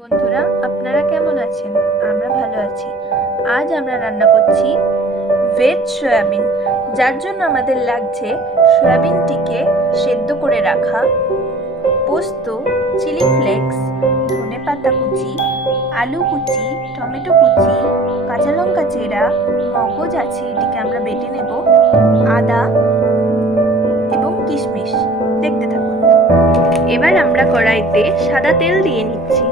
বন্ধুরা, আপনারা কেমন আছেন? আমরা ভালো আছি। আজ আমরা রান্না করছি ভেজ সয়াবিন, যার জন্য আমাদের লাগছে সয়াবিনটিকে সেদ্ধ করে রাখা, পোস্ত, চিলি ফ্লেক্স, ধনেপাতা কুচি, আলু কুচি, টমেটো কুচি, কাঁচা লঙ্কা চেরা, মগজ আছে, এটিকে আমরা বেটে নেব, আদা এবং কিশমিশ। দেখতে থাকুন। এবার আমরা কড়াইতে সাদা তেল দিয়ে নিচ্ছি।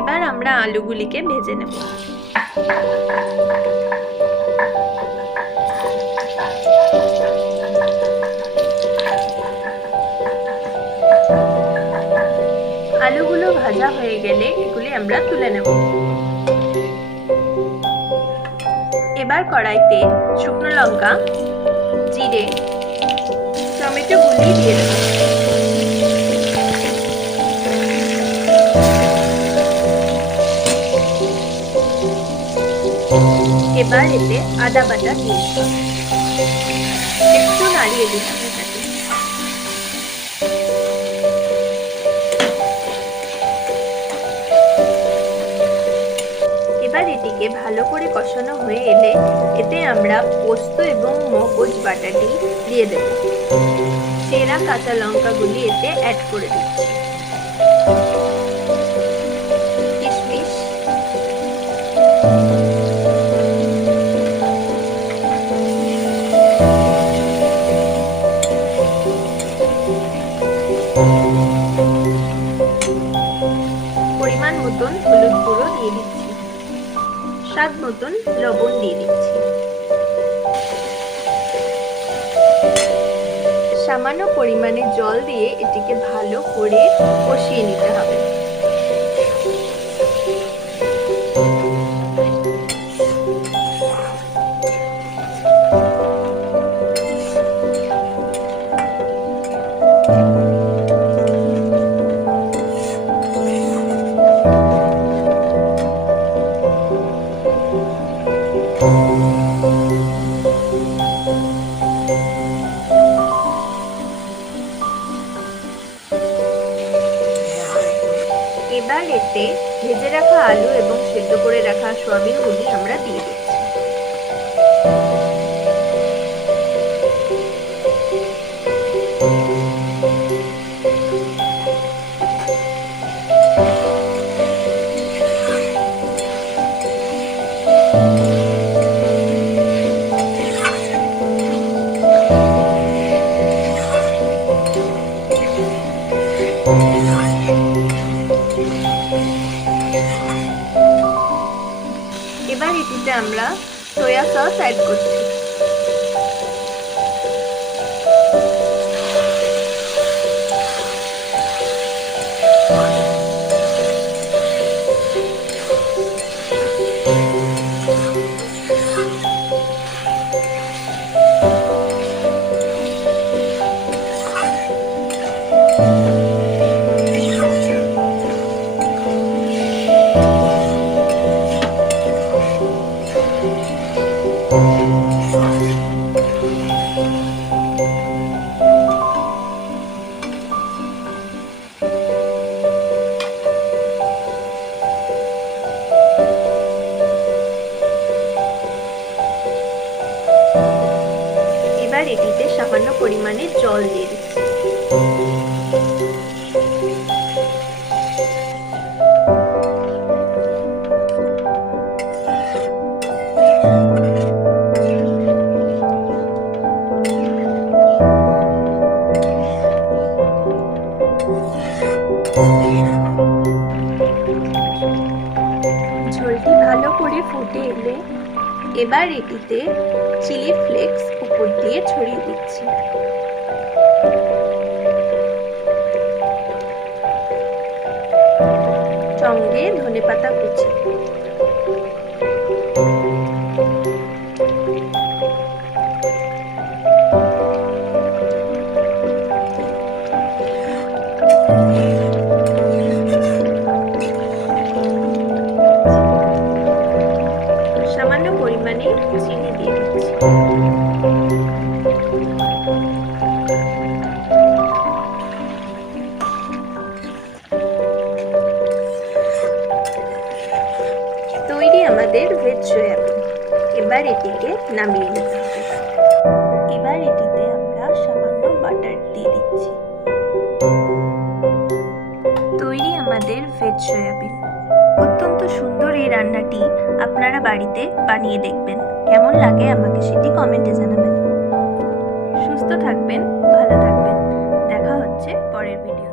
এবার আমরা আলুগুলিকে ভেজে নেব। আলুগুলো ভাজা হয়ে গেলে এগুলি আমরা তুলে নেব। এবার কড়াইতে শুকনো লঙ্কা, জিরে, টমেটো গুলি দিয়ে দেব। এবার এতে আদা বাটা দিয়ে একটু নাড়িয়ে দিতে হবে। এবার এটিকে ভালো করে কষানো হয়ে এলে এতে আমরা পোস্ত এবং মগজ বাটাটি দিয়ে দেব। চেরা কাঁচা লঙ্কাগুলি এতে অ্যাড করে দিচ্ছি। কিশমিশ, পরিমাণ মতন হলুদ গুঁড়ো দিয়ে দিচ্ছি, স্বাদ মতন লবণ দিয়ে দিচ্ছি, সামান্য পরিমাণে জল দিয়ে এটিকে ভালো করে কষিয়ে নিতে হবে। এবার এতে ভেজে রাখা আলু এবং সেদ্ধ করে রাখা সয়াবিনগুলি আমরা দিয়ে দিচ্ছি। এবার এটিতে আমরা সয়া সস অ্যাড করছি। এবার এটিতে সামান্য পরিমাণে জল দিয়ে দিচ্ছি। ঝোলটি ভালো করে ফুটে এলে এবার এটিতে চিলি ফ্লেক্স উপর দিয়ে ছড়িয়ে দিচ্ছি। সঙ্গে ধনেপাতা কুচি। সামান্য পরিমাণে চিনি দিয়ে দিচ্ছি। আমাদের ভেজ সয়াবিন। এবার এটিকে নামিয়ে নিতে হবে। এবার এটিতে আমরা সামান্য বাটার দিয়ে দিচ্ছি। তৈরি আমাদের ভেজ সয়াবিন। অত্যন্ত সুন্দর এই রান্নাটি আপনারা বাড়িতে বানিয়ে দেখবেন। কেমন লাগে আমাকে সেটি কমেন্টে জানাবেন। সুস্থ থাকবেন, ভালো থাকবেন। দেখা হচ্ছে পরের ভিডিও।